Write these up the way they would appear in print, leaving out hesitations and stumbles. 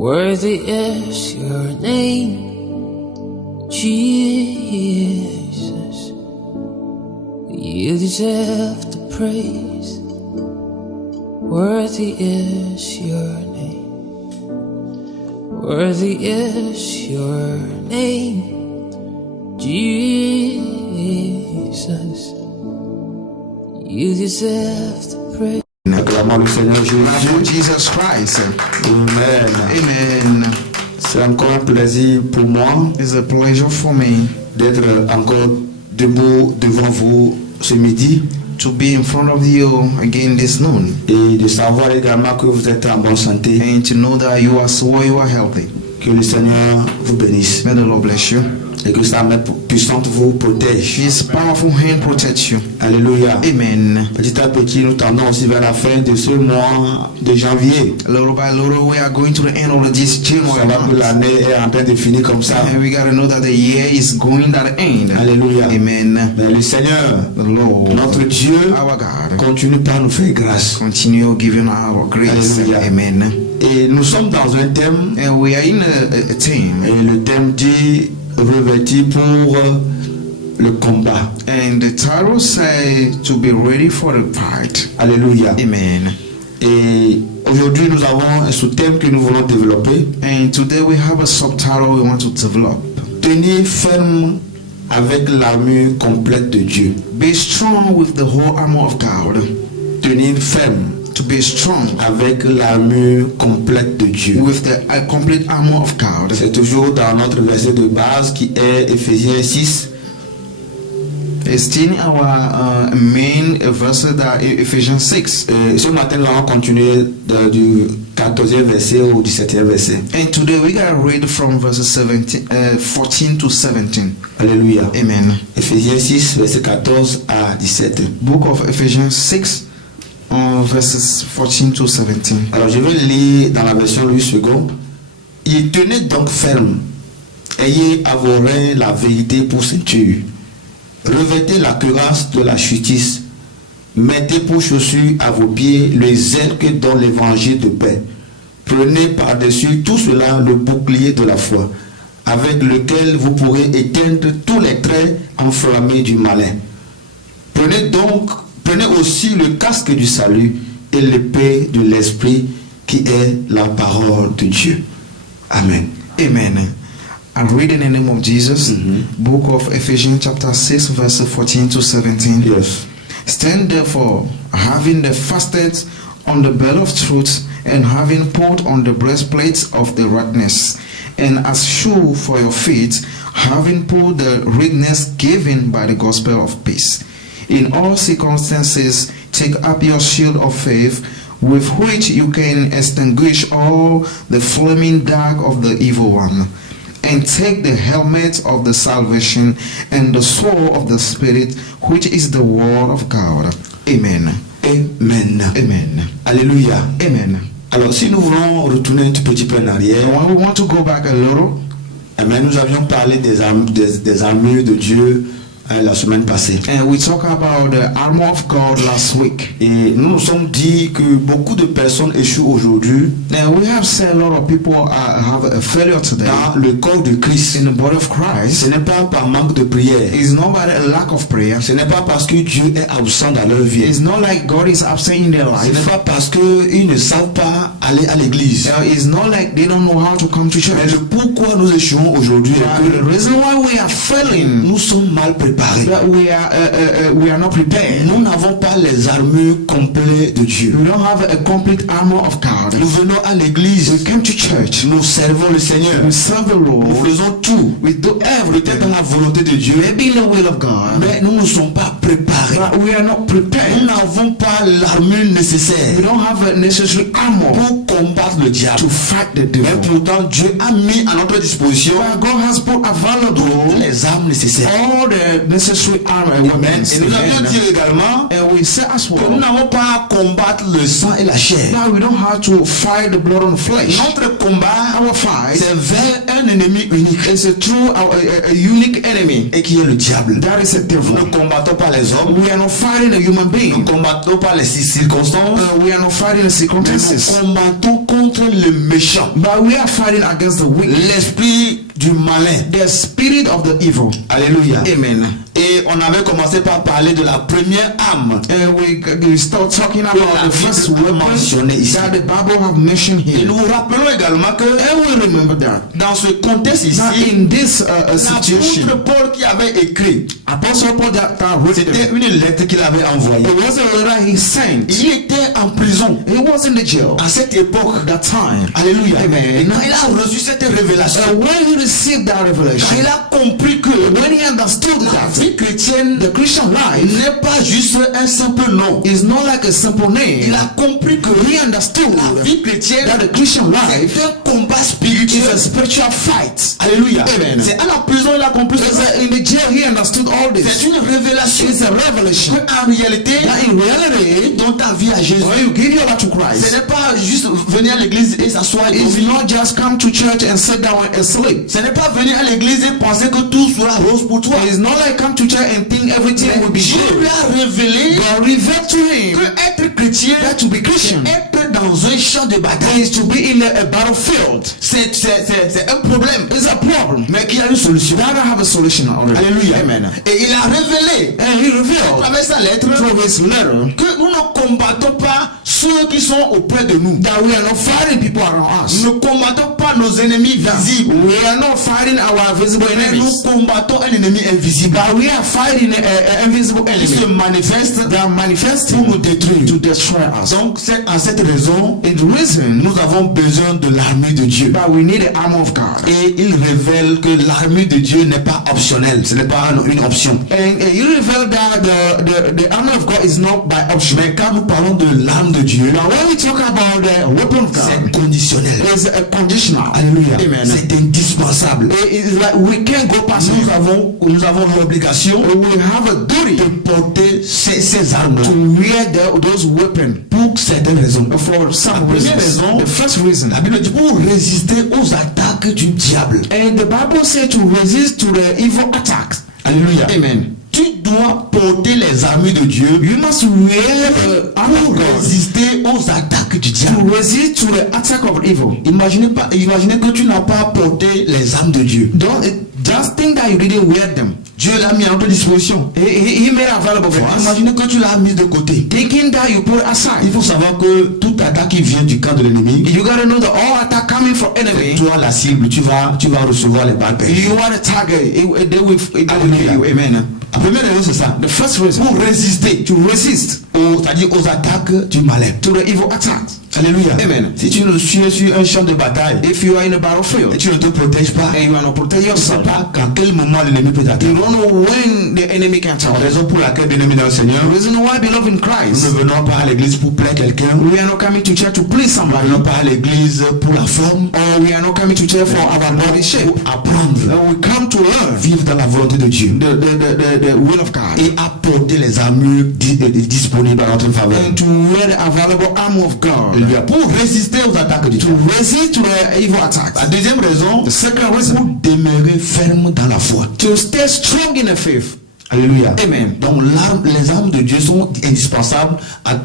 Worthy is your name, Jesus. You deserve the praise. Worthy is your name. Worthy is your name, Jesus. You deserve the praise. Acclamons le Seigneur For Jésus. Jesus Christ. Amen. Amen. C'est encore un plaisir pour moi It's a pleasure for me d'être encore debout devant vous ce midi to be in front of you again this noon et de savoir également que vous êtes en bonne santé. and to know that you are healthy. Que le Seigneur vous bénisse May the Lord bless you. et que sa main puissante vous protège. His powerful hand protects you. Alléluia. Amen. Petit à petit, nous tendons aussi vers la fin de ce mois de janvier. Little by little, we are going to the end of this January Ça va que month. l'année est en train de finir comme ça. And we got to know that the year is going at the end. Alléluia. Amen. Mais le Seigneur, The Lord, notre Dieu, our God, continue par nous faire grâce. continue giving our grace. Hallelujah. Amen. Et nous sommes dans un thème, And we are in a team. et le thème dit revêtu pour le combat. And the title say to be ready for the fight. Alléluia. Amen. Et aujourd'hui, nous avons un sous-thème que nous voulons développer. And today we have a subtitle we want to develop. Tenir ferme avec l'armure complète de Dieu. Be strong with the whole armor of God. Tenir ferme To be strong avec l'armure complète de Dieu. with the complete armor of God. C'est toujours dans notre verset de base qui est Éphésiens 6. It's still our main verse that Ephesians 6. Ce matin, nous allons continuer du 14e verset au 17e verset. And today we gotta read from verses 14 to 17. Alléluia. Amen. Éphésiens 6, verset 14 à 17. Book of Ephesians 6, verses 14 to 17. Alors je vais lire dans la version Louis II. Il tenait donc ferme. Ayez à vos reins la vérité pour ceinture. Revêtez la cuirasse de la justice. Mettez pour chaussures à vos pieds le zèle que donne l'évangile de paix. Prenez par-dessus tout cela le bouclier de la foi, avec lequel vous pourrez éteindre tous les traits enflammés du malin. Prenez aussi le casque du salut et l'épée de l'esprit qui est la parole de Dieu. Amen. Amen. I'm reading in the name of Jesus, book of Ephesians chapter 6, verse 14 to 17. Yes. Stand therefore, having the fastened on the belt of truth, and having put on the breastplate of the righteousness, and as shoe for your feet, having put the readiness given by the gospel of peace. In all circumstances, take up your shield of faith, with which you can extinguish all the flaming dark of the evil one. And take the helmet of the salvation and the sword of the Spirit, which is the word of God. Amen. Amen. Amen. Alléluia. Amen. Alors, si nous voulons retourner un tout petit peu en arrière, When we want to go back a little, nous avions parlé des armures de Dieu la semaine passée. and we talk about the armor of God last week. Et nous nous sommes dit que beaucoup de personnes échouent aujourd'hui Now we have said a lot of people have a failure today dans le corps de Christ. in the body of Ce Christ. n'est pas par manque de prière. It's not by a lack of prayer. Ce n'est pas parce que Dieu est absent dans leur vie. It's not like God is absent in their Ce life. n'est pas parce qu'ils ne savent pas aller à l'église. It's not like they don't know how to come to Mais church. le pourquoi nous échouons aujourd'hui est But the que reason why we are failing, nous sommes mal préparés. that we are not prepared. Nous n'avons pas les armures complètes de Dieu. We don't have a complete armor of God. Nous venons à l'église, We come to church. nous servons le Seigneur. We serve the Nous Lord. faisons tout. We do Peut-être everything. dans la volonté de Dieu. Maybe in the will of God. Mais nous ne sommes pas préparés. But we are not Nous prepared. n'avons pas l'armure We nécessaire don't have a necessary armor pour combattre le diable. to fight the Mais devil. pourtant, Dieu a mis à notre disposition But God has put available les armes nécessaires. all the necessary armor and Amen. weapons. Et nous avions dit Amen. également And we say as que nous well, n'avons pas à combattre le sang et la chair. that we don't have to fight the blood on the flesh. Notre combat, Our fight c'est vers un ennemi unique is through a unique enemy. et qui est le diable. That is a Nous devil. ne combattons pas les hommes, We are not fighting a human nous being. ne combattons pas les circonstances, We are not fighting the mais circumstances. nous combattons contre contre le méchant, but we are fighting against the wicked, l'esprit du malin. the spirit of the evil. Alléluia. Amen. Et on avait commencé par parler de la première âme. And we start talking about the first weapon that the Bible have mentioned Et here. nous rappelons également que And we remember that. dans ce contexte ici, Now in this situation, l'apôtre Paul qui avait écrit, Apostle Paul that wrote c'était them. une lettre qu'il avait envoyée. It was a letter he sent. Il était en prison He was in the jail à cette époque. at that time. Alléluia. Amen. Et quand il a reçu cette révélation, And when he received that quand revelation, il a compris que when he understood la that vie chrétienne the Christian life n'est pas juste un simple nom, is not like a simple name, il a compris que he understood la vie chrétienne that the Christian life c'est un combat is spirituel. a spiritual fight. Alléluia. Amen. C'est à la prison il a compris Because ça. in the jail he understood all C'est this. une révélation. It's a revelation En réalité, that in reality, dans ta vie à Jésus, when you give your life to ce Christ, n'est pas juste venir à l'église et s'asseoir et it's dormir. not just come to church and sit down and sleep. Ce n'est pas venir à l'église et penser que tout sera rose pour toi. It's not like come to church and think everything will be Dieu lui good. a révélé God revealed to him que être chrétien, that to be Christian être dans un champ de bataille, is to be in a battlefield. c'est un problème. It's a problem. Mais qu'il y a une solution. That I have a solution already. Alléluia. Amen. Et il a révélé And he à revealed travers sa lettre through his letter que nous ne combattons pas ceux qui sont auprès de nous. that we are not fighting people around us. Nous ne combattons pas nos ennemis visibles. We are not fighting our visible Mais enemies, nous combattons un ennemi invisible but we are fighting an invisible qui se enemy manifeste that are pour manifesting nous détruire. to destroy us. Donc, en cette raison, It's the reason nous avons besoin de l'armée de Dieu. that we need the armor of God. Et il révèle que l'armée de Dieu n'est pas optionnelle, ce n'est pas une option. And you reveal that the armor of God is not by option. Mais quand nous parlons de l'arme de Dieu, Now when we talk about the weapon of c'est God, conditionnel. it's a conditional. Alléluia. Amen. C'est indispensable. It's like we can't go past it. Nous avons l'obligation We have a duty de porter ces armes-là to wear those weapons pour certaines raisons. for some La première reasons. raison, The first reason, la Bible dit pour résister aux attaques du diable. and the Bible says to resist to the evil attacks. Alléluia. Amen. Tu dois porter les armures de Dieu You must wear the armor pour of God résister aux attaques du to diable. resist to the attack of evil. Imaginez que tu n'as pas porté les armes de Dieu. Don't just think that you didn't wear them. Dieu l'a mis à notre disposition. He made available for us. Imaginez que tu l'as mis de côté. Thinking that you put Il aside. faut savoir que toute attaque qui vient du camp de l'ennemi, You gotta know that all attack coming from enemy. toi la cible, tu vas recevoir les balles perdues. You are the target. They will kill you. Amen. La première raison c'est ça. The first reason, Pour résister to resist c'est-à-dire aux attaques du malin. to the evil attacks. Alléluia. Amen. Si tu es sur un champ de bataille If you are in a et battlefield tu ne te protèges pas, and you are not protect tu ne sais yourself, pas qu'à quel moment l'ennemi peut you t'attaquer. don't know when the enemy can La attack. raison pour laquelle, bien aimé dans le Seigneur, The reason why, beloved in nous Christ, ne venons pas à l'église pour plaire quelqu'un. we are not coming to church to please Nous ne somebody, venons pas à l'église pour la forme, or we are not coming to church for our body shape. pour apprendre, We come to learn vivre dans la volonté de Dieu the will of God et apporter les armures disponibles à notre faveur. and to wear the available armor of God Alléluia. Pour résister aux attaques du to diable. resist to the evil attacks. La deuxième raison, The second pour reason, demeurer ferme dans la foi. to stay strong in the faith. Alléluia. Amen. Donc les armes de Dieu sont indispensables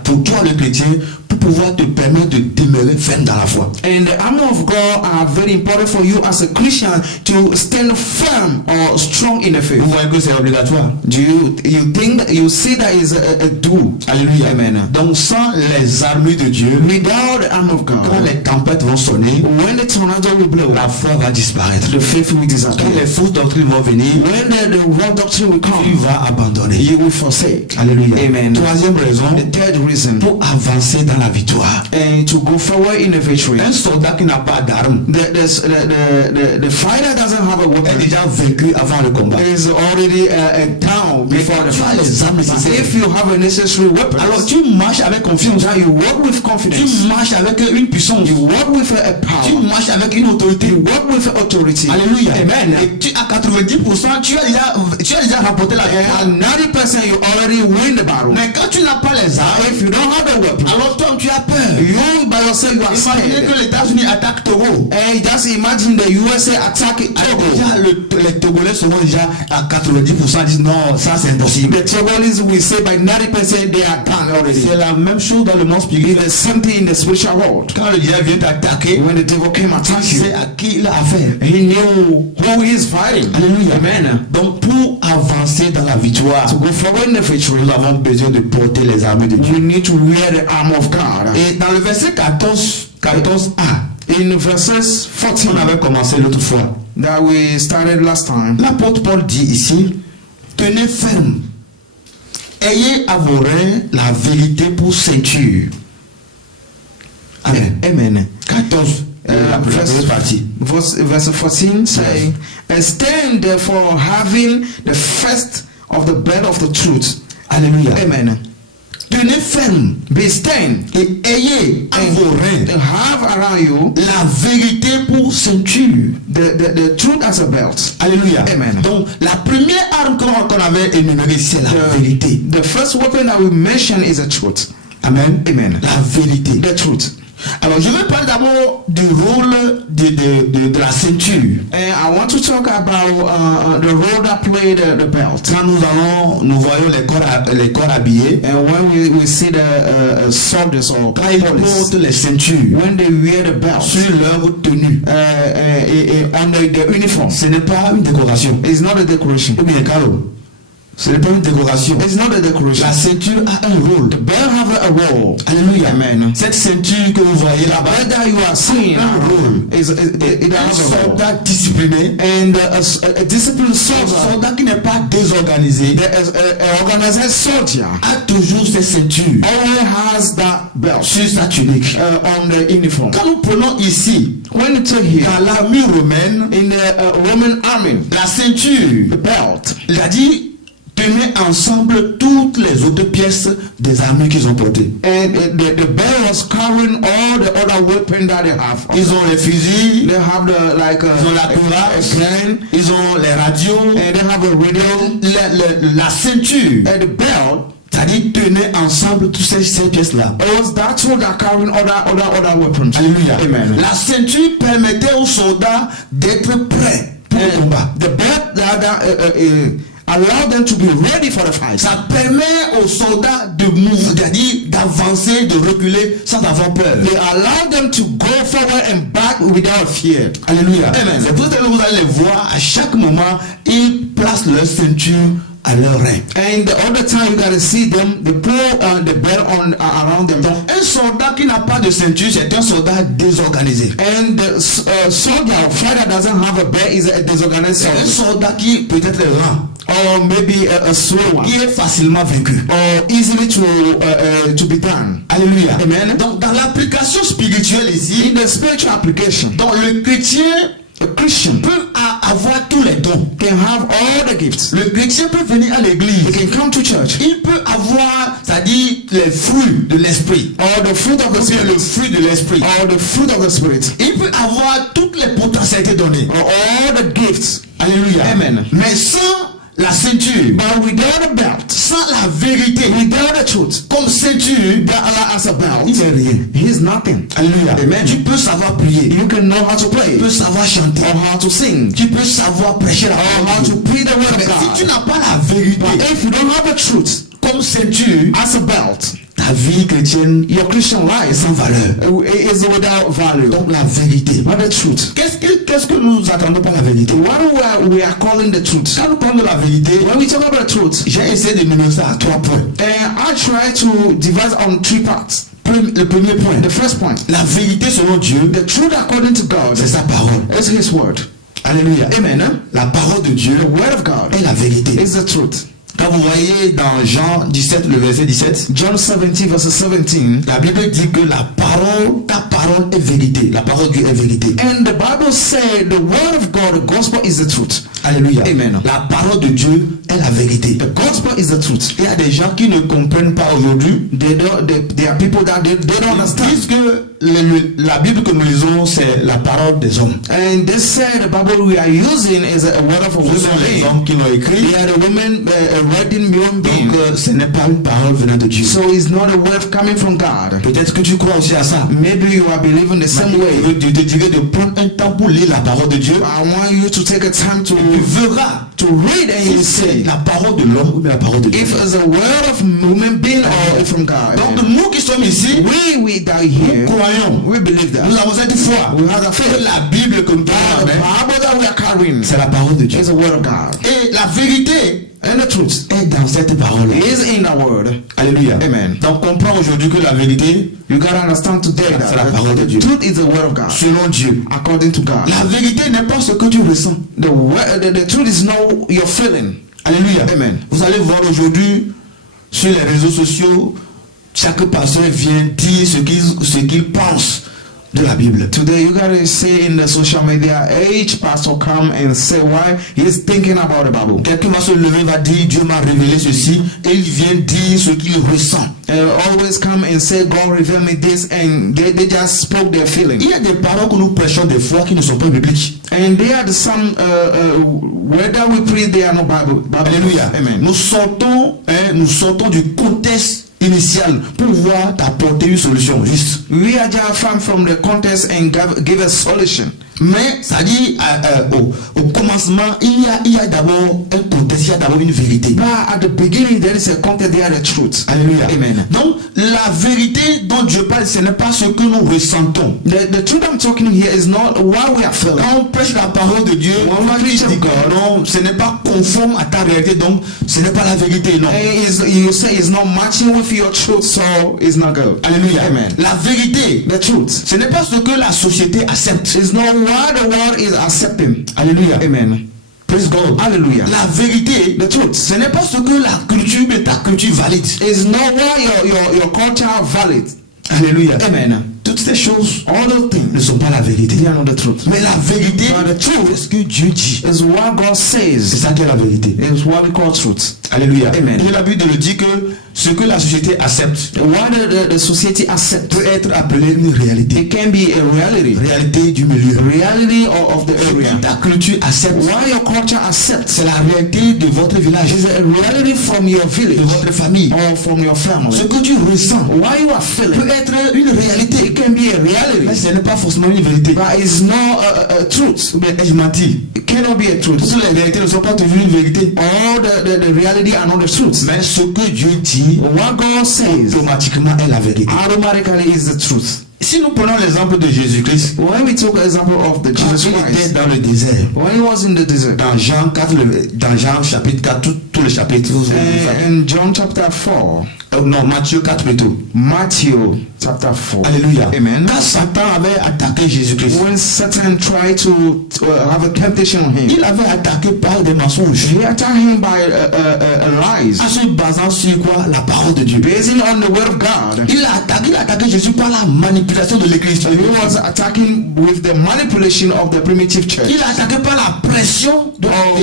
pour toi le chrétien pour pouvoir te permettre de demeurer ferme dans la foi. And the armor of God are very important for you as a Christian to stand firm or strong in the faith. Vous voyez que c'est obligatoire. Do you think that you see that is a do? Alléluia. Amen. Donc sans les armures de Dieu, Without the armor of quand God, les tempêtes vont sonner, when the tornado will blow, la foi va disparaître. the faith will Quand disappear. les fausses doctrines vont venir, When the wrong doctrine will tu come, vas abandonner. you will forsake. Alléluia. Amen. Troisième raison, The third reason, pour avancer dans la victoire. and to go forward in the victory. Un soldat qui n'a pas d'arme The fighter doesn't have a est weapon. déjà vaincu avant le combat. Is already down before the fight. les armes But nécessaires, if you have a necessary weapon, alors tu marches avec confiance. now you walk with Tu confidence. marches avec une puissance. You walk with a Tu power. marches avec une autorité. You walk with authority. Alléluia. Amen. Et tu, à 90%, tu as déjà remporté la victoire. And 90% you already win the battle. Mais quand tu n'as pas les armes, If you don't have a weapon, alors toi tu as peur. You by yourself, you are Imaginez scared. que les États-Unis attaquent Togo. And just imagine the USA attack Togo. Déjà, les Togolais seront déjà à 90% disent non, ça c'est impossible. The Togolese will say by 90% they are done already. C'est la même chose dans le monde spirituel. There's something in the spiritual world. Quand le diable vient t'attaquer, When the devil came attack tu you, sais à qui il a affaire. he knew who he is fighting. Alléluia. Amen. Donc pour avancer dans la victoire, To go forward in the victory, nous avons besoin de porter les armes de Dieu. we need to wear the armor of God. Et dans le verset 14a, In verses 14 on avait commencé l'autre fois. that we started last time, L'apôtre Paul dit ici, tenez ferme, ayez à vos reins la vérité pour ceinture. Amen. Amen. 14, la première partie. Verse 14 saying, and stand therefore having the first of the belt of the truth. Alléluia. Amen. Tenez ferme Be stand et ayez à vos reins and have around you la vérité pour ceinture. the truth as a belt. Alléluia. Amen. Donc la première arme qu'on avait énumérée, c'est la vérité. The first weapon that we mention is the truth. Amen. Amen. La vérité. The truth. Alors je vais parler d'abord du rôle de la ceinture. And I want to talk about the role that played the belt. Quand nous voyons les corps habillés, And when we see the soldiers or quand ils police, portent les ceintures when they wear the belt sur leur tenue, on the uniform, ce n'est pas une décoration. it's not a decoration. Ou bien, Carlo, ce n'est pas une décoration. It's not a decoration. La ceinture a un rôle. The belt have a role. Alléluia. Amen. Cette ceinture que vous voyez là-bas, Belt that you are seeing a un rôle. it Un has a role. soldat discipliné, And a disciplined un soldier, soldat qui n'est pas désorganisé, an organized soldier, a toujours cette ceinture always has that belt sur sa tunique. on the uniform. Quand nous prenons ici, When you take here dans l'armure romaine, in the Roman army, la ceinture, the belt, il a dit, tenez ensemble toutes les autres pièces des armures qu'ils ont portées. and the belt was covering all the other weapons that they have. Ils ont les fusils, They have the ils ont la cuirasse, gun, ils ont les radios, and they have a radio. la ceinture. And the belt C'est-à-dire, tenez ensemble toutes ces pièces-là. was that tool that carrying other weapons. Alléluia. Amen. La ceinture permettait aux soldats d'être prêts pour le combat. The belt allow them to be ready for the fight. Ça permet aux soldats de mouvoir, c'est-à-dire d'avancer, de reculer sans avoir peur. They allow them to go forward and back without fear. Alléluia. Amen. C'est pour ça que vous allez les voir à chaque moment, ils placent leur ceinture à leur rein. And all the time you gotta see them, they pull the belt on around them. Donc un soldat qui n'a pas de ceinture, c'est un soldat désorganisé. And the soldier fighter doesn't have a belt is a disorganized C'est un soldier, soldat qui peut-être est lent, or maybe a slow one, qui est facilement vaincu. or easily to be done. Alléluia. Amen. Donc dans l'application spirituelle ici, In the spiritual application, donc le chrétien a Christian peut avoir tous les dons. can have all the gifts. Le chrétien peut venir à l'église. He can come to church, Il peut avoir, c'est-à-dire les fruits de l'esprit. or the fruit of the Ou bien le spirit, fruit de l'esprit. or the fruit of the spirit, Il peut avoir toutes les potentialités données. or all the gifts. Alléluia. Amen. Mais sans la ceinture, But without a belt, sans la vérité, without the truth, comme ceinture, that Allah as a belt, il n'est rien. he's nothing. Alléluia. Amen. Tu peux savoir prier. You can know how to Tu play, peux savoir chanter. or how to sing, Tu peux savoir prêcher la or how parole. to preach the word Mais of si tu God. n'as pas la vérité But if you don't have the truth comme ceinture, as a belt, ta vie chrétienne your Christian est life sans valeur. is without value. Donc la vérité. Not the truth. Qu'est-ce que nous attendons par la vérité? What we are calling the truth. Quand nous parlons de la vérité, When we talk about the truth, j'ai essayé de numérer ça à 3 points. I try to divide on 3 parts. Le premier point, The first point, la vérité selon Dieu, the truth according to God c'est sa parole. is His word. Alléluia. Amen. La parole de Dieu The word of God est la vérité. is the truth. Quand vous voyez dans Jean 17, le verset 17, John 17 verse 17. la Bible dit que la parole, ta parole est vérité. La parole de Dieu est vérité. And the Bible says the word of God, the gospel is the truth. Alléluia. Amen. La parole de Dieu est la vérité. The gospel is the truth. Il y a des gens qui ne comprennent pas aujourd'hui. There are people that they don't Ils understand. disent que la Bible que nous lisons, c'est la parole des hommes. And they said the Bible we are using is a word of a Ce sont woman les being. hommes qui l'ont écrit. They are the women writing human being. Donc, ce n'est pas une parole venant de Dieu. So it's not a word coming from God. Peut-être que tu crois aussi à ça. Maybe you are believing the same way. Je te dirais de prendre un temps pour lire la parole de Dieu. I want you to take a time to Tu verras read and you si c'est see la parole de l'homme ou bien la parole de Dieu. if it's a word of human being or from God. Donc nous qui sommes ici, We that here, nous croyons, we believe nous that avons cette foi we have a que faith. la Bible que nous The parlons, Bible that we are carrying c'est la parole de Dieu. is a word of God. Et la vérité And the truth est dans cette parole. is in that word. Alléluia. Amen. Donc comprends aujourd'hui que la vérité, You gotta understand today c'est la that parole de the Dieu. truth is the word of God. Selon Dieu. According to God. La vérité n'est pas ce que tu ressens. The truth is not your feeling. Alléluia. Amen. Vous allez voir aujourd'hui sur les réseaux sociaux, chaque pasteur vient dire ce qu'il pense de la Bible. Today you gotta see in the social media, each pastor come and say why he's thinking about the Bible. Quelqu'un va se lever, va dire Dieu m'a révélé ceci, et il vient dire ce qu'il ressent. Always come and say God revealed me this, and they just spoke their feeling. Il y a des paroles que nous prêchons des fois qui ne sont pas bibliques. And there are some whether we preach they are not Bible. Alléluia. Amen. Nous sortons du contexte initial pour pouvoir t'apporter une solution juste. We are just from the context and give a solution. Mais ça dit au commencement, il y a d'abord un contexte, il y a d'abord une vérité. But at the beginning there is a context, there the truth. Alléluia. Amen. Donc la vérité dont Dieu parle, ce n'est pas ce que nous ressentons. The truth I'm talking here is not what we are feeling. Quand on prêche la parole de Dieu, on va dire que non, ce n'est pas conforme à ta réalité, donc ce n'est pas la vérité, non. You say it's not matching with your truth, so it's not good. Alléluia. Amen. La vérité, The truth ce n'est pas ce que la société accepte. is not what the world is accepting. Alléluia. Amen. Praise God. Hallelujah. La vérité, The truth ce n'est pas ce que la culture, mais ta culture valide. is not what your culture valid. Alléluia. Amen. Toutes ces choses All those things ne sont pas la vérité. they are not the truth. Mais la vérité, But the truth c'est ce que Dieu dit. is what God C'est says. ça qui est la vérité. Is what we call truth. Alléluia. Amen. Et la Bible le dit que ce que la société accepte What the society accepts, peut être appelé une réalité. it can be a reality. Réalité du milieu. Reality of the Ce area. que ta culture accepte, What your culture accepts c'est la réalité de votre village, is a reality from your de village votre famille. or from your Ce family. que tu ressens What you are peut feeling, être une réalité, it can be a mais reality, ce n'est pas forcément une vérité. but it's not a truth. Ou bien ai-je menti? It cannot be a truth. Toutes les réalités ne sont pas toujours une vérité. All the reality are not the truth. Mais ce que Dieu dit, What God says automatiquement est la vérité. automatically is the truth. Si nous prenons l'exemple de Jésus-Christ, When we took an example of the quand Jesus il était Christ, dans le désert, when he was in the desert, dans Jean 4, dans Jean chapitre 4, tous les chapitres, vous avez vu ça. in John chapter 4, Non, Matthieu 4 plutôt. Matthew chapter 4. Alléluia. Amen. Quand Satan avait attaqué Jésus-Christ, When Satan tried to have a temptation on him, il avait attaqué par des mensonges. he attacked him by lies, En se basant sur quoi? La parole de Dieu. basing on the word of God. Il a attaqué Jésus par la manipulation de l'église. He was attacking with the manipulation of the primitive church, Il a attaqué par la pression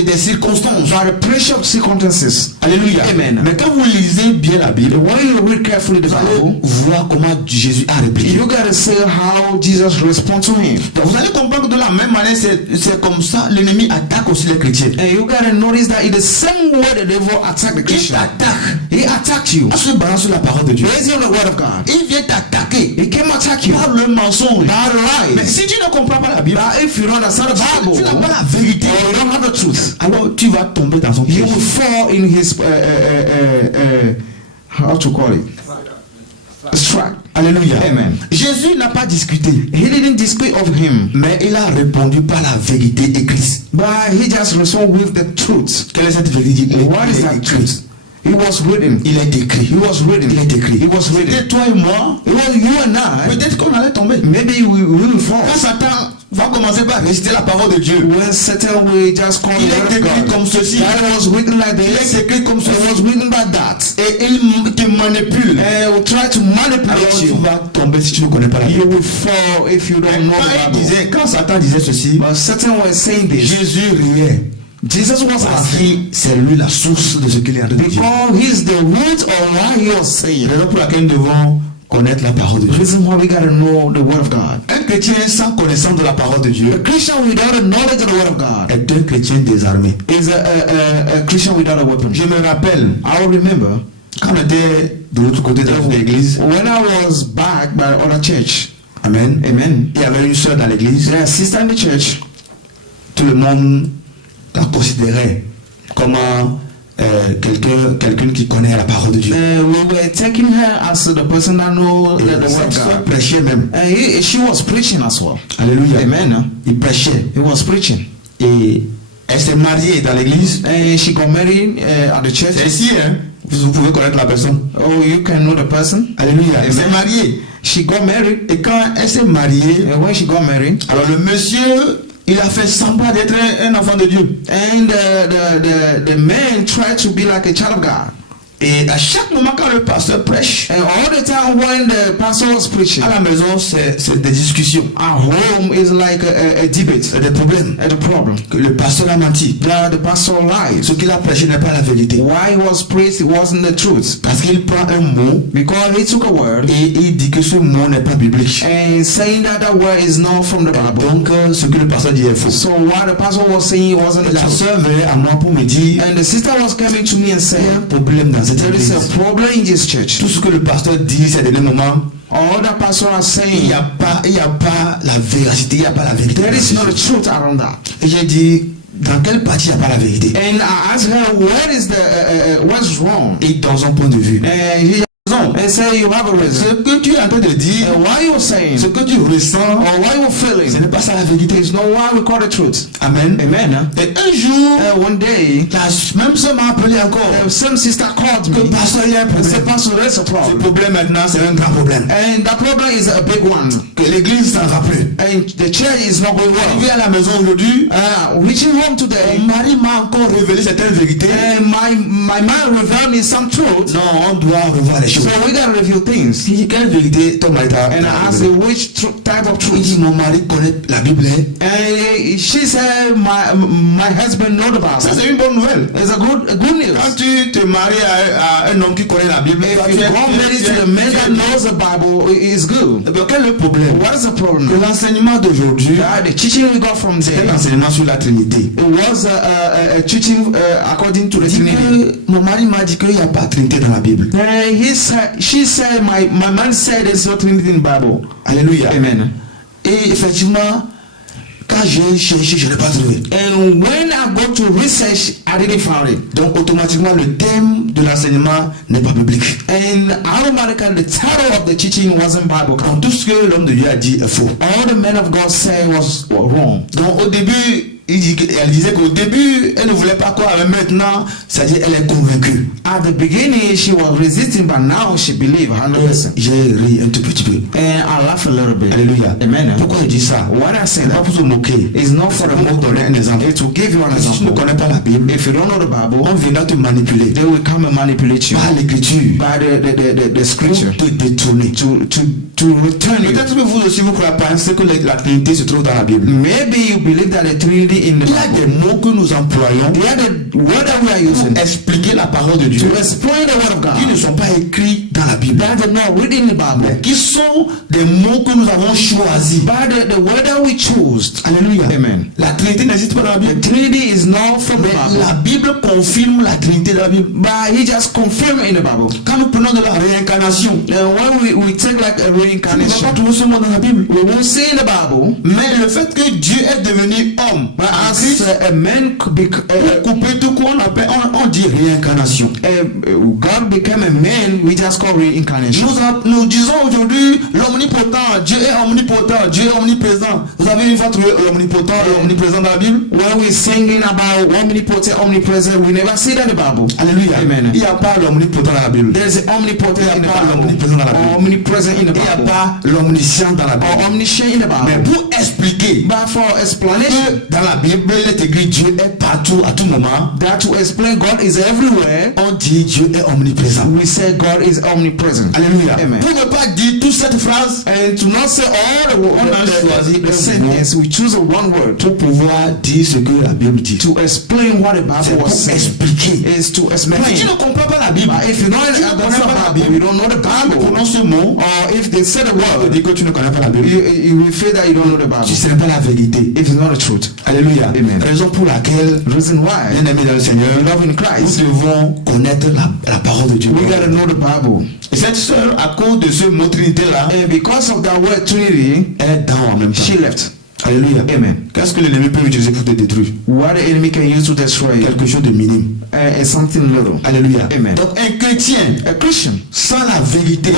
des circonstances. by the pressure of circumstances. Alléluia. Amen. Mais quand vous lisez bien la Bible, When you read carefully the vous allez Bible, voir comment Jésus a répliqué. you gotta see how Jesus responds to him. Donc vous allez comprendre que de la même manière, c'est comme ça l'ennemi attaque aussi les chrétiens. And you gotta notice that in the same way the devil attacked the Il Christian, t'attaque he attacked you en se basant sur la parole de Dieu. based on the word of God. Il vient t'attaquer He came attack you par le mensonge. by Mais lies. si tu ne comprends pas la Bible, But if you don't understand the Bible, tu n'as pas la vérité, or you don't have the truth, alors tu vas tomber dans son you piège. will fall in his how to call it, trap. Alléluia. Amen. Jésus n'a pas discuté, He didn't dispute of him, mais il a répondu par la vérité écrite. but he just responded with the truth. Quelle est cette vérité? What is that truth? It was written. Il est écrit. It was written. Il est écrit. It was written. C'était toi et moi. It was you and I. Peut-être qu'on allait tomber. Maybe we will fall. Quand Satan va commencer par réciter la parole de Dieu, When Satan will just call il the est word of écrit God, comme ceci. that was written like Il this. est écrit comme It ceci. was written like that. Et il te manipule. And will try to Alors manipulate tu you. vas tomber si tu ne connais pas la You Bible. will fall if you don't know the Bible. Quand Satan disait ceci, But Satan was saying this. Jésus riait. Jesus was Parce asking, que c'est lui la source de ce qu'il est en train de dire. because he's the root of what he was C'est saying. la raison pour laquelle nous devons connaître la parole de The Dieu. reason why we got to know the Word of God. Un chrétien sans connaissance de la parole de A Dieu Christian without a knowledge of the Word of God est un chrétien désarmé. is a Christian without a weapon. Je me rappelle, I will remember quand on était de l'autre côté de l'église, when I was back by other church. amen, Amen. il y avait une sœur dans l'église, There's a sister in the church. tout le monde la considérait comme quelqu'un qui connaît la parole de Dieu. We were taking her as the person that knows Et the Word of cette sœur God. prêchait même. And she was preaching as well. Alléluia. Amen. Il prêchait. He was preaching. Et elle s'est mariée dans l'église. And she got married at the church. C'est ici, hein. Vous pouvez connaître la personne. Oh, you can know the person. Alléluia. Elle Amen. s'est mariée. She got married. Et quand elle s'est mariée, And when she got married, alors le monsieur, il a fait semblant d'être un enfant de Dieu. and the man tried to be like a child of God. Et à chaque moment quand le pasteur prêche, And all the time when the pastor was preaching, à la maison, c'est des discussions, at home is like a debate, c'est des problèmes. a problem. Que le pasteur a menti. The pastor lies. Ce qu'il a prêché n'est pas la vérité. Why he was preached, it wasn't the truth. Parce qu'il prend un mot Because he took a word et il dit que ce mot n'est pas biblique. and saying that that word is not from the Bible. Donc, ce que le pasteur dit est faux. So what the pastor was saying wasn't the La truth. sœur venait à moi pour me dire, And the sister was coming to me and il y a un saying, problème dans cette there is église. a problem in this church. Tout ce que le pasteur dit ces derniers moments, All the pastor are il saying, n'y a pas la véracité, il n'y a pas la vérité. there is not a truth around that. Et j'ai dit, dans quelle partie il n'y a pas la vérité? And I asked her, what is what's wrong? Et dans son point de vue, And he say, you have a ce reason. que tu es en train de dire, And why you saying, ce que tu ressens, or why you ce feeling, n'est pas ça la vérité. is not why we call the truth. Amen. Amen. Et un jour, One day, la même sœur m'a appelé encore. the same sister called Que me pasteur, il y a un and said, problème. Pastor, there's a Ce problem. problème maintenant, c'est un grand problème. And that problem is a big one. Que l'église s'en rappelle. And the church is not going Arrivé well. à la maison aujourd'hui, Reaching home today, mon mari m'a encore révélé certaines vérités. and my man revealed me some truth. Non, on doit revoir les choses. So we gotta review things. Il dit quelle vérité ton mari t'a And I asked her which type of Il dit truth. mon mari connaît la Bible. Hein. And she said, my husband know the Ça Bible. c'est une bonne nouvelle. It's a good news. Quand tu te maries à un homme qui connaît la Bible, If you go married to the man that knows the Bible, is good. Eh bien, quel est le problème? What is the problem? Que l'enseignement d'aujourd'hui, The teaching we got from c'est un there, enseignement sur la Trinité. it was a teaching according to the Il dit Trinity. que mon mari m'a dit qu'il n'y a pas de Trinité dans la Bible. She said, my man said there's no Trinity in the Bible. Alléluia. Amen. Et effectivement, quand j'ai cherché, je n'ai pas trouvé. And when I go to research, I didn't find it. Donc automatiquement, le thème de l'enseignement n'est pas biblique. And automatically the title of the teaching wasn't Bible. Donc tout ce que l'homme de Dieu a dit est faux. All the men of God said was wrong. Donc au début, elle disait qu'au début, elle ne voulait pas croire, mais maintenant, c'est-à-dire elle est convaincue. At the beginning, she was resisting, but now she believes 100%. J'ai ri un tout petit peu. And I laugh a little bit. Alléluia. Amen. Pourquoi il dit ça? What I say C'est pas that pour se moquer. is not for the C'est pour donner un exemple. It's to give you an Si tu ne example. connais pas la Bible, If you don't know the Bible, on viendra te manipuler they will come and manipulate you par l'écriture by the scripture pour te détourner. to return you. Peut-être que vous aussi vous pensez que la Trinité se trouve dans la Bible. Maybe you believe that the Trinity in the Il y a des Bible. mots que nous employons The other word that we are pour using expliquer la parole de Dieu to explain the word of qui ne God sont pas écrits dans la Bible, that are not written in the Bible, qui sont des mots que nous avons choisis. by the word that we chose. Alléluia. Amen. La Trinité n'existe pas dans la The Bible. Trinity is not from the Mais Bible, la Bible confirme la Trinité de la Bible. but he just confirmed in the Bible. Quand nous prenons de la réincarnation, And when we take like a on ne va reincarnation, pas trouver ce mot dans la Bible. we won't see in the Bible, Mais le fait que Dieu est devenu homme, but en as Christ, a man could be, pour couper tout quoi on dit réincarnation. God became a man, we just call reincarnation. Nous disons aujourd'hui l'omnipotent, Dieu est omnipotent, Dieu est omniprésent. Vous avez une fois trouvé l'omnipotent, l'omniprésent dans la Bible? When we're singing about omnipotent, omnipresent, we never see that in the Bible. Alléluia. Amen. Il n'y a pas l'omnipotent dans la Bible. There's omnipotent in the pas Bible, l'omniprésent dans la Bible. or omnipresent in the Il n'y a Bible, pas l'omniscient dans la or Bible. omniscient in the Mais Bible. pour expliquer But for explanation, que dans la Bible, il est écrit Dieu est partout, à tout moment, that to explain God is everywhere, on dit Dieu est omniprésent. we say God is omnipresent. Alléluia. Amen. Pour ne pas dire toute cette phrase, And to not say all the sentence, we choose a one word pour pouvoir dire ce que la Bible dit. to explain what the C'est Bible pour was saying. expliquer. Is to Mais si tu explain. ne comprends pas la Bible, But if you don't understand the Bible, you don't know the quand tu Bible, prononces ce mot, or if they say the on te word, dit que tu ne connais pas la Bible. you will feel that you don't know the Tu Bible. ne sais pas la vérité. If it's not the truth. Alléluia. Amen. Raison pour laquelle, Reason why, bien aimé dans le Seigneur, love in nous Christ, devons connaître la parole de Dieu. we gotta know the Bible. Et cette sœur, à cause de ce mot Trinité-là, And because of that word Trinity, elle est dans en même temps. she left. Alléluia. Amen. Qu'est-ce que l'ennemi peut utiliser pour te détruire? What the enemy can use to destroy you Quelque chose de minime. is something little. Alléluia. Amen. Donc un chrétien, A Christian, sans la vérité,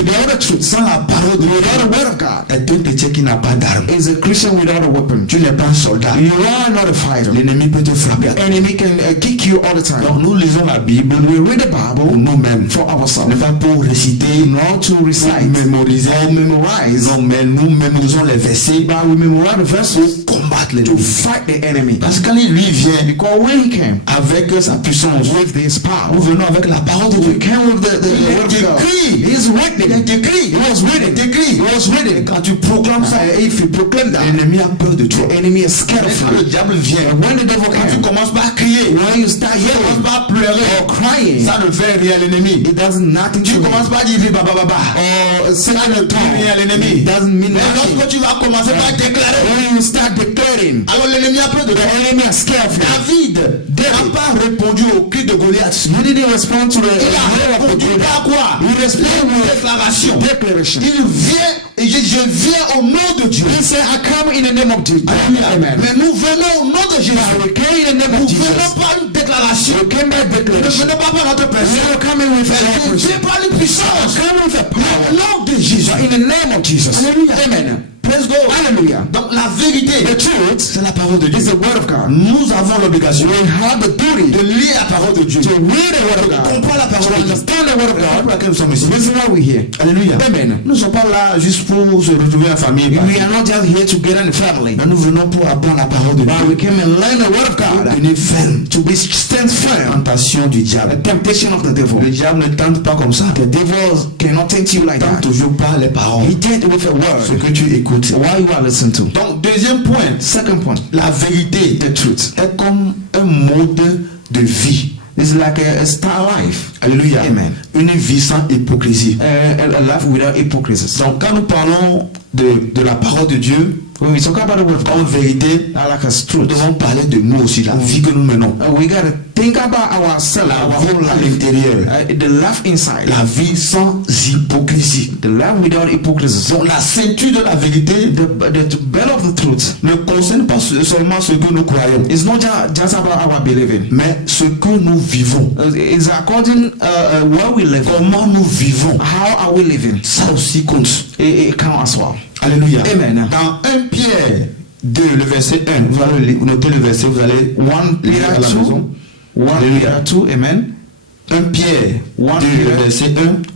sans la parole de without the Dieu, word of God, est un chrétien qui n'a pas d'arme. is a Christian without a weapon. Tu n'es pas un soldat. You are not a fighter. L'ennemi peut te frapper. Enemy can kick you all the time. Donc nous lisons la Bible We read the pour Bible nous-mêmes. for Ce ourselves, n'est pas pour réciter, not to recite mémoriser, or memorize, non, mais nous mémorisons les versets but we memorize the verses pour combattre to l'ennemi. fight the enemy. Parce que quand lui vient Because when he came avec sa puissance, with his power, nous venons avec la parole de Dieu. he came with the word of God. He's Il written. est écrit. It was written. Écrit. It was written. Et quand tu proclames ça, If you proclaim that, l'ennemi a peur de toi. the enemy is scared Et of quand le you. diable vient, When the devil quand tu comes, commences pas à crier, when you start tu commences yelling pas à pleurer, or crying, ça ne fait rien à l'ennemi. it does nothing Tu to commences him. pas à dire baba baba. Or Ça saying ne a dit rien à tongue, l'ennemi. it doesn't mean Mais nothing. lorsque tu vas commencer par déclarer, When you start declaring, alors l'ennemi a peur de toi. the enemy is scared of you. David n'a pas répondu au cri de Goliath. You didn't respond to the Il a répondu par quoi? You respond Une with déclaration. declaration. Il vient et je viens au nom de Dieu. He said, I come in the name of Jesus. Amen. Mais nous venons au nom de Jésus. We came in the name Nous of venons Jesus. par une déclaration. We came by Nous ne declaration. venons pas par notre We personne. are coming with Mais a nous person. venons par une puissance. Come with a Au power. nom de Jésus. In the name of Jesus. Alléluia. Amen. Praise God. Hallelujah. Donc la vérité, The truth c'est la parole de is Dieu. the word of God. Nous avons l'obligation We have the duty de lire la parole de Dieu. to read the word of De God. comprendre la To parole de Dieu. understand the word of C'est pour God. laquelle nous sommes ici. This is why we're here. Alléluia. Amen. Nous ne sommes pas là juste pour se retrouver en famille. We are not just here to get in the family. Mais nous venons pour apprendre la parole de But we Dieu. came and learn the word of Pour God. tenir ferme. To be stand firm. Tentation du The diable. temptation of the devil. Le diable ne tente pas comme ça. The devil cannot tempt you like Tente that. toujours par les paroles. He did with a Ce word. que tu écoutes. Why you are listening to. Donc, deuxième point. Second point. La vérité The truth. est comme un mode de vie. It's like a star life. Alléluia. Amen. Une vie sans hypocrisie. A life without hypocrisy. Donc, quand nous parlons de la parole de Dieu, When we talk about the word of en God, vérité, like a nous truth, devons parler de nous aussi, la vie que nous menons. we gotta think about ourselves, La our vie whole à life, l'intérieur. the life inside, La vie sans hypocrisie. the life without hypocrisy. Donc, la ceinture de la vérité The belt of the truth ne concerne pas seulement ce que nous croyons, is not just about our believing. mais ce que nous vivons. It's according where we live. Comment nous vivons. How are we living? Ça aussi compte. It counts as well. Alléluia. Amen. Dans 1 Pierre 2, le verset 1, vous allez noter le verset, vous allez 1 lire à la Peter maison. 2. 1 Alléluia. Peter 2. Amen. 1 Pierre 2, 1 le Peter. verset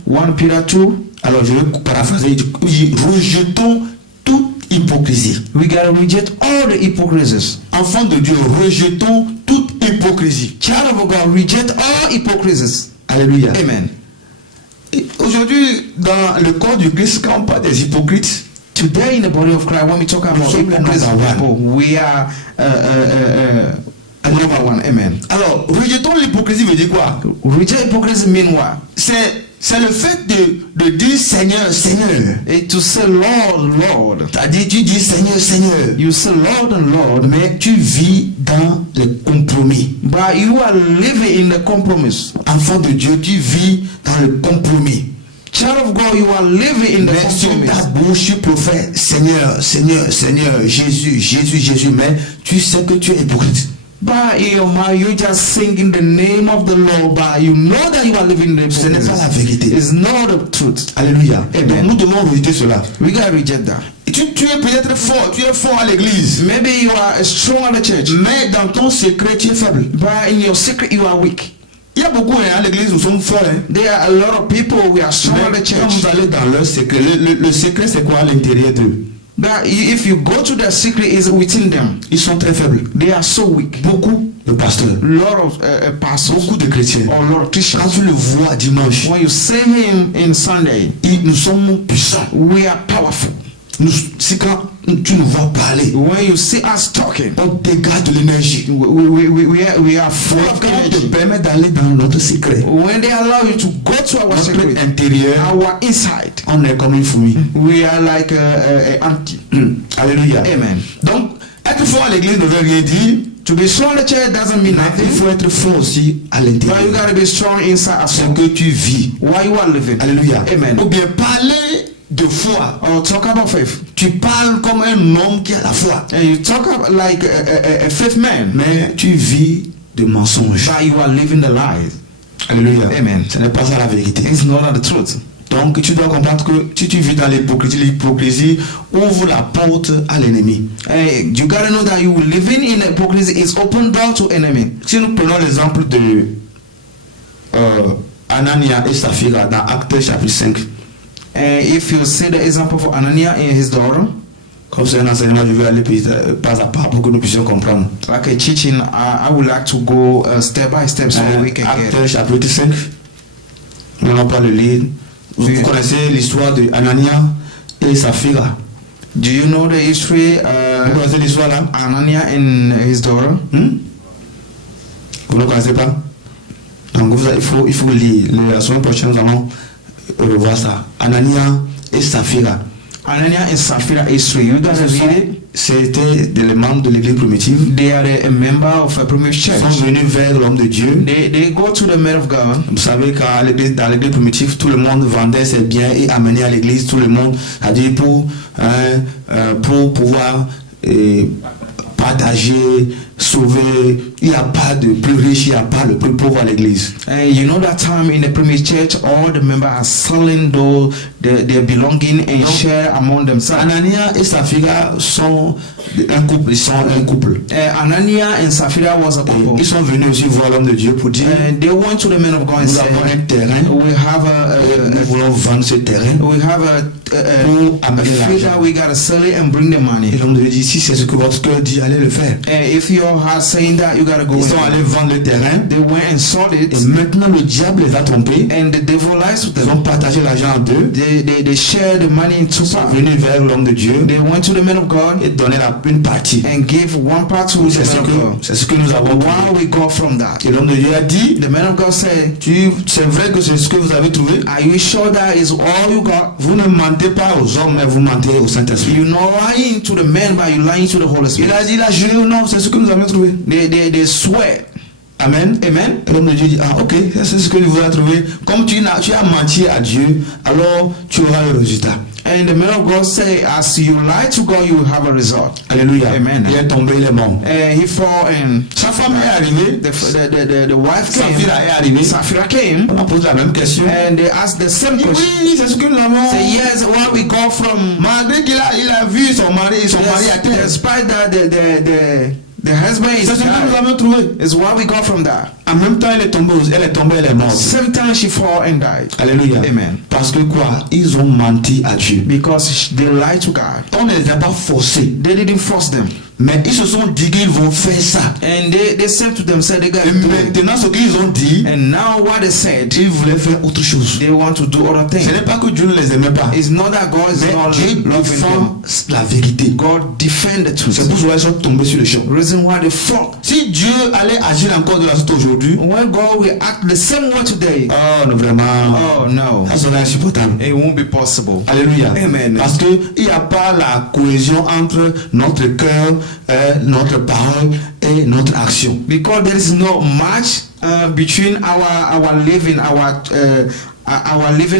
1. 1 Peter 2. Alors je vais paraphraser. Il dit, rejetons toute hypocrisie. We gotta reject all the hypocrisies. Enfants de Dieu, rejetons toute hypocrisie. Child of God, reject all hypocrisies. Alléluia. Amen. Et aujourd'hui, dans le corps du Christ, quand on parle des hypocrites, Today in the body of Christ, when we talk about Nous sommes hypocrisy number one. people, we are number one. Amen. alors rejetons l'hypocrisie veut dire quoi? Reject hypocrisy mean what? C'est le fait de dire Seigneur, Seigneur. It's to say Lord, Lord. C'est-à-dire tu dis Seigneur, Seigneur. You say Lord and Lord, Mais tu vis dans le compromis. but you are living in the compromise. Enfant de Dieu, tu vis dans le compromis. Child of God, you are living in the Mais sur ta compromise. bouche, tu profères Seigneur, Seigneur, Seigneur, Jésus, Jésus, Jésus. Mais tu sais que tu es hypocrite. But in your mind, you just singing the name of the Lord, but you know that you are living in the Ce n'est pas la hypocrisy. vérité. It's not the truth. Alléluia. Amen. Donc nous devons rejeter cela. We gotta reject that. Et tu es peut-être fort, tu es fort à l'église. Maybe you are strong at the church, Mais dans ton secret, tu es faible. but in your secret, you are weak. Il y a beaucoup à l'église, nous sommes forts. Hein. There are a lot of people we are strong at Mais the quand church. vous allez dans leur secret, le secret c'est quoi à l'intérieur d'eux? That if you go to their secret, is within them. Ils sont très faibles. They are so weak. Beaucoup. le pasteur, lot of pastors beaucoup de chrétiens, or a lot of quand Christians. tu le vois dimanche, When you see him in Sunday, nous sommes puissants. we are powerful. C'est quand tu nous vois parler, When you see us talking, on dégage de l'énergie. we are full of Quand on te energy. permet d'aller dans notre secret, When they allow you to go to our notre secret, intérieur, our inside, on est comme une fourmi. we are like empty. Alléluia. Amen. Donc, être fort à l'église ne veut rien dire. To be strong in the church doesn't mean Il nothing, faut être fort aussi à but you l'intérieur. gotta be strong inside as Ce well. que tu vis. While you are living. Alléluia. Amen. Ou bien parler de foi. Or talk about faith. Tu parles comme un homme qui a la foi. And you talk about like a faith man, Mais tu vis de mensonges. but you are living the lies. Alléluia. Amen. Ce n'est pas ça la vérité. It's not the truth. Donc tu dois comprendre que si tu vis dans l'hypocrisie ouvre la porte à l'ennemi. You gotta know that you living in hypocrisy is open door to enemy. Si nous prenons l'exemple de Anania et Saphira dans Actes chapitre 5, And if you see the example for Ananias and his daughter, comme c'est un enseignement, je vais aller pas à pas pour que nous puissions comprendre. like a teaching, I would like to go step by step so we can get it. Actes chapitre 5, nous n'allons pas le lire. Vous Oui. connaissez l'histoire de Anania et Saphira. Do you know the history? Vous connaissez l'histoire là? Ananias and his daughter. Vous ne connaissez pas? Donc il faut lire. La semaine prochaine, nous allons revoir ça. Anania et Saphira. Ananias and Sapphira history. You gotta read it. C'était des membres de l'église primitive. They are a member of a primitive Ils church. sont venus vers l'homme de Dieu. They go to the man of God. Vous savez qu'à dans l'église primitive, tout le monde vendait ses biens et amenait à l'église tout le monde, c'est-à-dire pour pouvoir partager, sauver. Il n'y a pas de plus riche, il n'y a pas le plus pauvre à l'église. And you know that time in the primitive church, all the members are selling their belonging and share among themselves. Anania et Saphira sont un couple. Ils sont un couple. Ananias and Sapphira was a Et couple. ils sont venus aussi voir l'homme de Dieu pour dire And they went to the man of God and nous avons un said, terrain, we have nous voulons vendre ce terrain we have pour a amener field l'argent. that we gotta sell it and bring the Et money. l'homme de Dieu dit si c'est ce que votre cœur dit, allez le faire. And if your heart saying that, you gotta go. Ils sont allés vendre le terrain. They went and sold it, Et maintenant le diable les a trompés. and the devil lies with Ils ont them. partagé l'argent en deux. They shared the money in two Ils sont parts. venus vers l'homme de Dieu They went to the man of God et donné une partie. and gave one part to the C'est ce man of God. c'est ce que nous avons trouvé. While we got from that, Et l'homme de Dieu a dit the man of God said, c'est vrai que c'est ce que vous avez trouvé. are you sure that is all you got? Vous ne mentez pas aux hommes, mais vous mentez au Saint-Esprit. You're not lying to the man, but you're lying to the Holy Il Spirit. a dit, il a juré ou non, c'est ce que nous avons trouvé. They swear. Amen. Amen. Et l'homme de Dieu dit, ah ok, c'est ce que vous avez trouvé. Comme tu as menti à Dieu, alors tu auras le résultat. And the man of God said, as you lie to God, you will have a result. Alléluia. Amen. Il est tombé, il est mort. He fall and Sa femme est arrivée, the wife came. Saphira est arrivée. Sapphira came, On a posé la même question. and they asked the same question. Oui, c'est ce que nous avons. Say yes, where we go from. Malgré qu'il a vu son mari à terre. Despite that, the husband is C'est ce que nous died. avons trouvé. Is where we go from that. En même temps, elle est tombée, elle est morte. Same time she fall and died. Alléluia. Amen. Parce que quoi? Ils ont menti à Dieu. Because they lied to God. On ne les a pas forcés. They didn't force them. Mais ils se sont dit qu'ils vont faire ça. And they said to them, said they got Et to do it. maintenant, ce qu'ils ont dit, And now what they said, ils voulaient faire autre chose. they want to do other Ce things. n'est pas que Dieu ne les aimait pas. It's not that God is Mais not Dieu loving them. défend la vérité. God defend the truth. C'est pour cela qu'ils sont tombés sur le champ. Reason why they fought. Si Dieu allait agir encore de la sorte aujourd'hui, When God will act the same way today, oh non, vraiment, oh no, ça serait insupportable. it won't be possible. Alléluia. Amen. Parce qu'il n'y a pas la cohésion entre notre cœur, notre parole et notre action. Because there is no match between our living,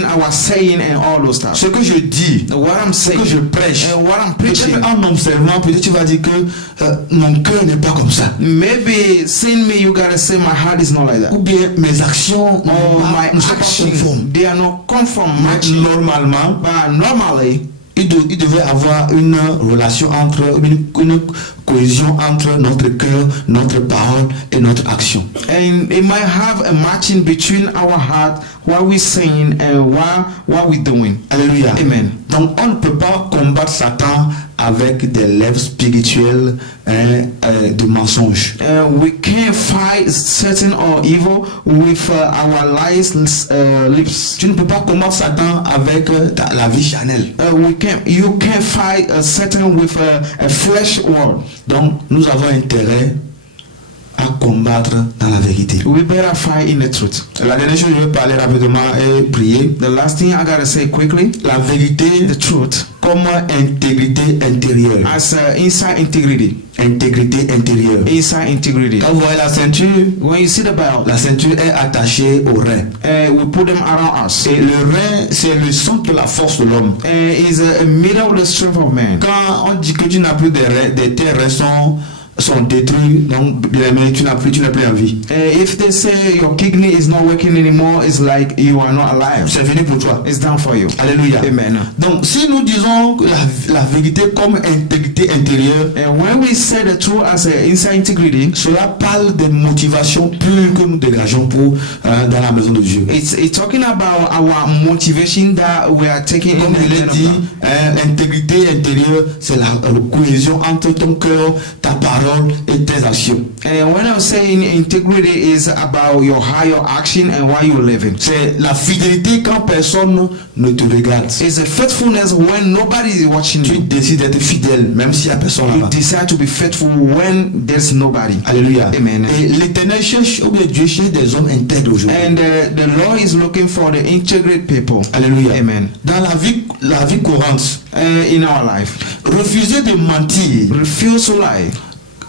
our saying, and all those stuff. Ce que je dis, What I'm ce saying, que je prêche, and what I'm peut-être preaching. en observant, peut-être tu vas dire que mon cœur n'est pas comme ça. Maybe seeing me, you gotta say my heart is not like that. Ou bien mes actions Or my ne sont pas action, conformes. they are not conform Mais matching. normalement, But normally, il devait avoir une relation une cohésion entre notre cœur, notre parole et notre action. and it might have a matching between our heart, what we're saying, and what we're doing. Alléluia. Amen. Donc on ne peut pas combattre Satan avec des lèvres spirituelles de mensonges. We can't fight Satan or evil with our lies lips. Tu ne peux pas combattre Satan avec la vie charnelle. You can't fight Satan with a flesh word. Donc, nous avons intérêt à combattre dans la vérité. We better fight in the truth. La dernière chose que je vais parler rapidement est prier. The last thing I gotta say quickly, La vérité, the truth, comme intégrité intérieure. as inside integrity. Intégrité intérieure. Inside integrity. Quand vous voyez la ceinture, When you see the belt, la ceinture est attachée au rein. we put them around us. Et le rein, c'est le centre de la force de l'homme. Is a middle of the strength of man. Quand on dit que tu n'as plus de reins, tes reins sont détruits, donc bien aimé, tu n'as plus envie. If they say your kidney is not working anymore, it's like you are not alive. C'est fini pour toi. It's done for you. Alléluia. Amen. Donc si nous disons que la vérité comme intégrité intérieure, And when we say the truth as a inside integrity, cela parle des motivations pures que nous dégageons pour dans la maison de Dieu. it's talking about our motivation that we are taking Comme in je l'ai the dit, l'intégrité intérieure, c'est la cohésion entre ton cœur, ta parole et tes actions. And when I'm saying integrity is about your higher action and why you're living. C'est la fidélité quand personne ne te regarde. It's a faithfulness when nobody is watching Tu you. décides d'être fidèle même s'il n'y a personne You là-bas. decide to be faithful when there's nobody. Alléluia. Amen. Et l'Éternel cherche, ou bien Dieu cherche des hommes intègres aujourd'hui. And the Lord is looking for the integrate people. Alléluia. Amen. Dans la vie courante, In our life, refuser de mentir, refuse to lie,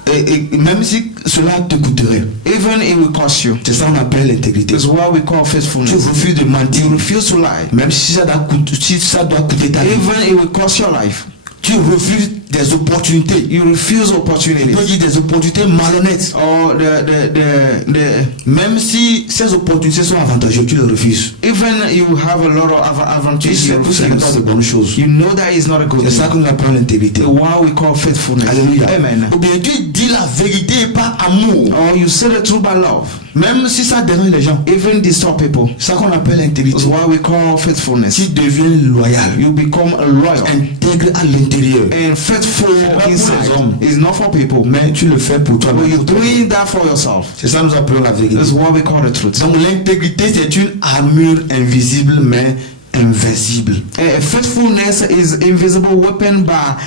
et même si cela te coûterait. even it will cost you. C'est ça qu'on appelle l'intégrité. It's what we call Tu faithfulness. refuses de mentir, You refuse to lie, même si ça doit coûter ta vie. even it will cost your life. Tu refuses des opportunités. You refuse Tu peux opportunities dire des opportunités malhonnêtes. or the Même si ces opportunités sont avantageuses, tu les refuses. even you have a lot of Tu advantages. sais You que ce n'est pas de refuse. bonnes choses. You know that is not a good C'est ça thing. qu'on appelle l'intégrité. The one we call faithfulness. Alléluia. Amen. Ou bien tu dis la vérité par amour. Or you say the truth by love, Même si ça dérange les gens. even disturb people. C'est ça qu'on appelle l'intégrité. That's why we call faithfulness. Tu deviens loyal. You become loyal Intègre à l'intérieur. and faithful pour inside. les hommes. It's not for people, Mais tu le fais pour but toi-même. you're doing that for yourself. C'est ça que nous appelons la vérité. That's what we call the truth. Donc l'intégrité c'est une armure invisible mais invincible. Faithfulness is invisible weapon, but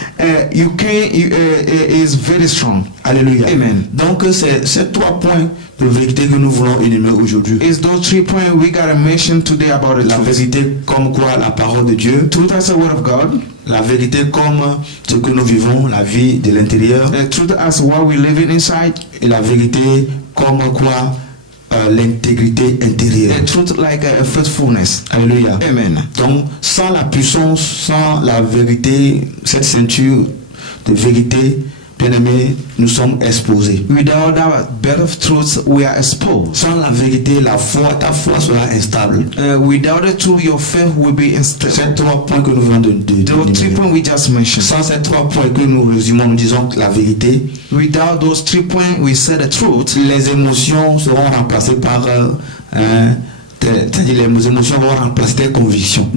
is very strong. Alléluia. Amen. Donc c'est ces 3 points de vérité que nous voulons énumérer aujourd'hui. It's those 3 points we gotta mention today about the La truth. vérité comme quoi la parole de Dieu. Truth as the word of God. La vérité comme ce que nous vivons, la vie de l'intérieur. Truth as what we live inside. Et la vérité comme quoi l'intégrité intérieure. Truth like a faithfulness. Alléluia. Amen. Donc sans la puissance, sans la vérité, cette ceinture de vérité, bien aimé, nous sommes exposés. Without that belt of truth, we are exposed. Sans la vérité, ta foi sera instable. Without the truth, your faith will be unstable. Ces 3 points que nous venons de The 3 d'énumérer. points we just mentioned. Sans ces 3 points que nous résumons, nous disons que la vérité, Without those 3 points, we say the truth. les émotions seront remplacées par c'est-à-dire les émotions vont remplacer tes convictions.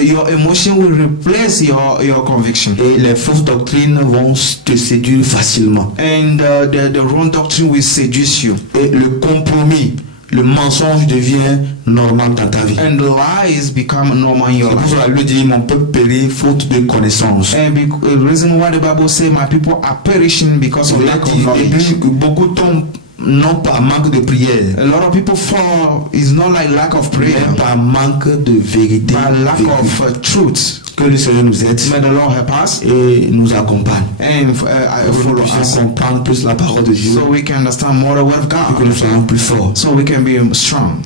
Your emotion will replace your conviction. Et les fausses doctrines vont te séduire facilement. And the wrong doctrine will seduce you. Et le compromis, le mensonge devient normal dans ta vie. And lies become normal in your C'est pour life. cela que la Bible dit mon peuple périt faute de connaissance. And the reason why the Bible says my people are perishing because of lack of Et knowledge. puis que beaucoup tombent non par manque de prière, A lot of people fall is not like lack of prayer, mais par manque de vérité. but lack vécue. of truth. Que le Seigneur nous aide May the Lord help us et nous accompagne. and Pour que follow nous puissions us, comprendre plus la parole de Dieu so we can understand more the word of et que God, nous soyons plus forts. so we can be strong.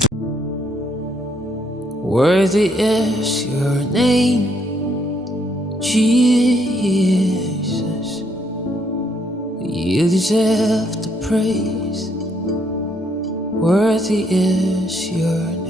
Worthy is your name, Jesus. You deserve the praise. Worthy is your name.